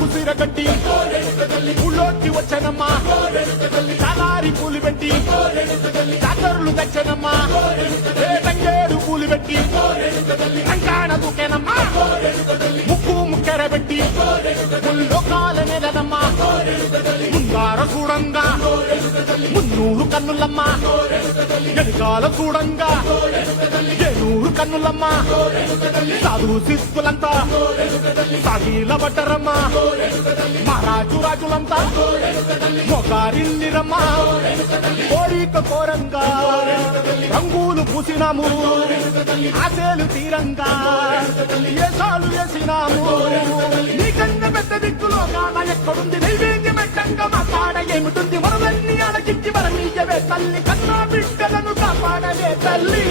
కుసిరగట్టి ఊళ్ళోకి వచ్చనమ్మా చాలారి పూలు పెట్టి జాతరులు తెచ్చనమ్మా తంగేడు పూలు పెట్టి కంకాణ దూకేనమ్మా ముక్కు ముక్కెర పెట్టి ముల్లోకాల నెలనమ్మా ముందార చూడంగా మున్నూరు కన్నులమ్మా వెనుకాల చూడంగా ఏనూరు కన్నులమ్మా సాధు శిస్తులంతా సాగిల బట్టరమ్మా మహారాజు రాజులంతా మొగారిల్లిరమ్మా కోరిక కోరంగా రంగులు పూసినాము ఆశలు తీరంగా ఏసాలు వేసినాము నీకన్నా పెద్ద దిక్కులో కాన ఎక్కడుంది నైవేద్యం పెట్టంగా మా కాడ ఏమిటుంది మనలన్నీ అడగిచ్చి మరమీయవే తల్లి కన్నా బిడ్డలను కాపాడవే తల్లి